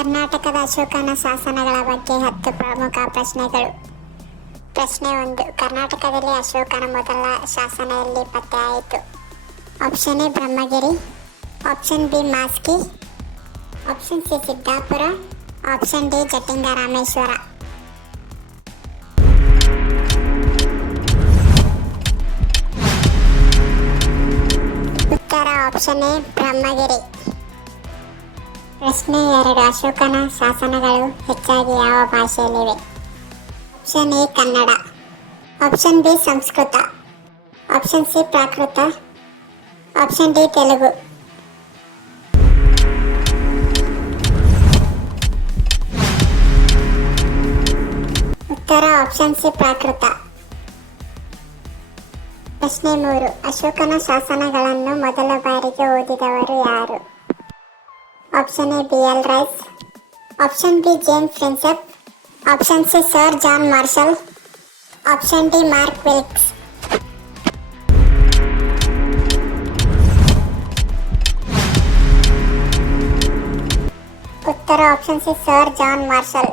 ಕರ್ನಾಟಕದ ಅಶೋಕನ ಶಾಸನಗಳ ಬಗ್ಗೆ ಹತ್ತು ಪ್ರಮುಖ ಪ್ರಶ್ನೆಗಳು. ಪ್ರಶ್ನೆ ಒಂದು, ಕರ್ನಾಟಕದಲ್ಲಿ ಅಶೋಕನ ಮೊದಲ ಶಾಸನ ಎಲ್ಲಿ ಪತ್ತೆಯಾಯಿತು option A, Brahmagiri. Option B, Maski. Option C, Siddapura. Option D Jatinga Rameshwara ಉತ್ತರ ಆಪ್ಷನ್ ಎ, ಬ್ರಹ್ಮಗಿರಿ. ಪ್ರಶ್ನೆ ಎರಡು ಅಶೋಕನ ಶಾಸನಗಳು ಹೆಚ್ಚಾಗಿ ಯಾವ ಭಾಷೆಯಲ್ಲಿವೆ? Option A Kannada. Option B Sanskrit. Option C Prakrit. Option D Telugu. ಉತ್ತರ ಆಪ್ಷನ್ ಸಿ ಪ್ರಾಕೃತ. ಪ್ರಶ್ನೆ ಮೂರು. ಅಶೋಕನ ಶಾಸನಗಳನ್ನು ಮೊದಲ ಬಾರಿಗೆ ಓದಿದವರು ಯಾರು? Option A B L Rice option B James Prinsep option C sir John Marshall option D Mark Wilks ಉತ್ತರ option C sir John Marshall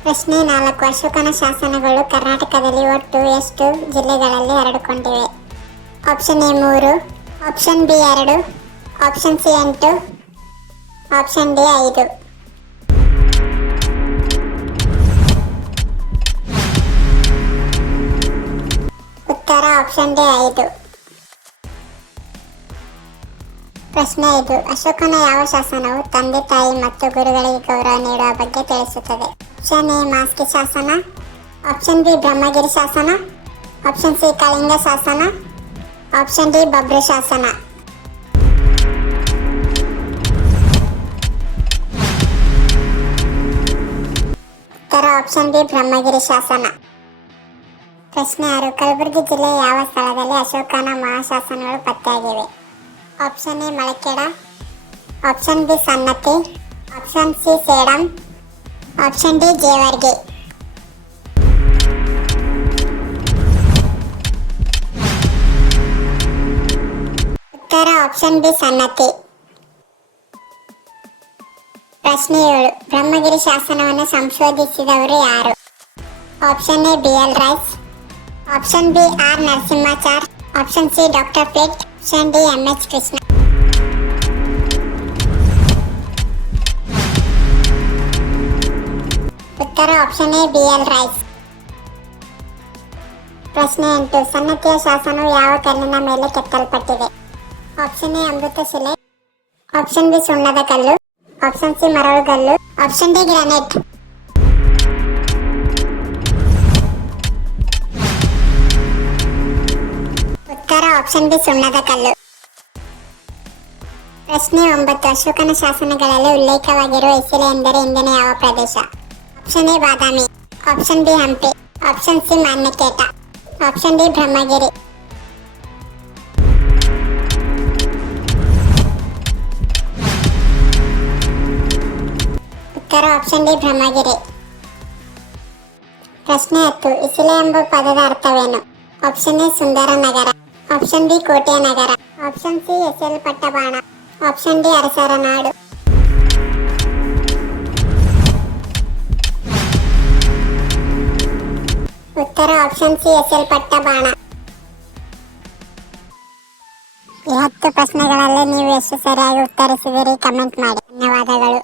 ಪ್ರಶ್ನೆ ನಾಲ್ಕು ಅಶೋಕನ ಶಾಸನಗಳು ಕರ್ನಾಟಕದಲ್ಲಿ ಒಟ್ಟು ಎಷ್ಟು ಜಿಲ್ಲೆಗಳಲ್ಲಿ ಹರಡಿಕೊಂಡಿವೆ ಆಪ್ಷನ್ ಎ ಮೂರು ಆಪ್ಷನ್ ಬಿ ಎರಡು ಆಪ್ಷನ್ ಸಿ ಎಂಟು ಆಪ್ಷನ್ ಡಿ ಐದು. ಉತ್ತರ ಆಪ್ಷನ್ ಡಿ ಐದು. ಪ್ರಶ್ನೆ ಇದು ಅಶೋಕನ ಯಾವ ಶಾಸನವು ತಂದೆ, ತಾಯಿ ಮತ್ತು ಗುರುಗಳಿಗೆ ಗೌರವ ನೀಡುವ ಬಗ್ಗೆ ತಿಳಿಸುತ್ತದೆ? ಆಪ್ಷನ್ ಎ ಮಾಸ್ಕಿ ಶಾಸನ. ಆಪ್ಷನ್ ಬಿ ಬ್ರಹ್ಮಗಿರಿ ಶಾಸನ. ಆಪ್ಷನ್ ಸಿ ಕಳಿಂಗ ಶಾಸನ. ಆಪ್ಷನ್ ಡಿ ಬಬ್ರು ಶಾಸನ. ಉತ್ತರ ಆಪ್ಷನ್ ಬಿ ಬ್ರಹ್ಮಗಿರಿ ಶಾಸನ. ಪ್ರಶ್ನೆ ಆರು, ಕಲಬುರಗಿ ಜಿಲ್ಲೆಯ ಯಾವ ಸ್ಥಳದಲ್ಲಿ ಅಶೋಕನ ಮಹಾಶಾಸನಗಳು ಪತ್ತೆಯಾಗಿವೆ? Option A Malkhed. Option B Sannati option C Sedam. Option D Jewargi. ಉತ್ತರ ಆಪ್ಷನ್ ಬಿ ಸನ್ನತಿ ಪ್ರಶ್ನೆ ಏಳು ಬ್ರಹ್ಮಗಿರಿ ಶಾಸನವನ್ನು ಸಂಶೋಧಿಸಿದವರು ಯಾರು? Option A B L Rice option B R Narasimhachar. Option C doctor Pate option D M H Krishna ಉತ್ತರ option A B L Rice ಪ್ರಶ್ನೆ ಎಂಟು, ಸನ್ನತಿಯ ಶಾಸನವು ಯಾವ ಕಲ್ಲಿನ ಮೇಲೆ ಕೆತ್ತಲ್ಪಟ್ಟಿದೆ? ಆಪ್ಷನ್ ಎ ಅಮೃತಶಿಲೆ ಆಪ್ಷನ್ ಬಿ ಸುಣ್ಣದ ಕಲ್ಲು. ಆಪ್ಷನ್ ಸಿ ಮರಳುಗಲ್ಲು ಆಪ್ಷನ್ ಡಿ ಗ್ರಾನೈಟ್ ಉತ್ತರ ಆಪ್ಷನ್ ಬಿ ಸುಣ್ಣದ ಕಲ್ಲು ಪ್ರಶ್ನೆ ಒಂಬತ್ತು, ಅಶೋಕನ ಶಾಸನಗಳಲ್ಲಿ ಉಲ್ಲೇಖವಾಗಿರುವ ಎಸಿಲೆ ಎಂದರೆ ಇಂದಿನ ಯಾವ ಪ್ರದೇಶ? Option A Badami. Option B Hampi. Option C Manyakheta. Option D Brahmagiri. ಉತ್ತರ ಆಪ್ಷನ್ ಡಿ ಬ್ರಹ್ಮಗಿರಿ. ಪ್ರಶ್ನೆ ಹತ್ತು, ಇಸಿಲೆ ಎಂಬ ಪದದ ಅರ್ಥವೇನು? ಆಪ್ಷನ್ ಎ ಸುಂದರ ನಗರ ಆಪ್ಷನ್ ಬಿ ಕೋಟೆಯ ನಗರ ಆಪ್ಷನ್ ಸಿ ಎಸೆಯಲ್ಪಟ್ಟ ಬಾಣ ಆಪ್ಷನ್ ಡಿ ಅರಸರ ನಾಡು ಉತ್ತರ ಆಪ್ಷನ್ ಸಿ ಎಸೆಯಲ್ಪಟ್ಟ ಬಾಣ ಈ ಹತ್ತು ಪ್ರಶ್ನೆಗಳಲ್ಲಿ ನೀವು ಎಷ್ಟು ಸರಿಯಾಗಿ ಉತ್ತರಿಸಿದಿರಿ ಕಮೆಂಟ್ ಮಾಡಿ. ಧನ್ಯವಾದಗಳು.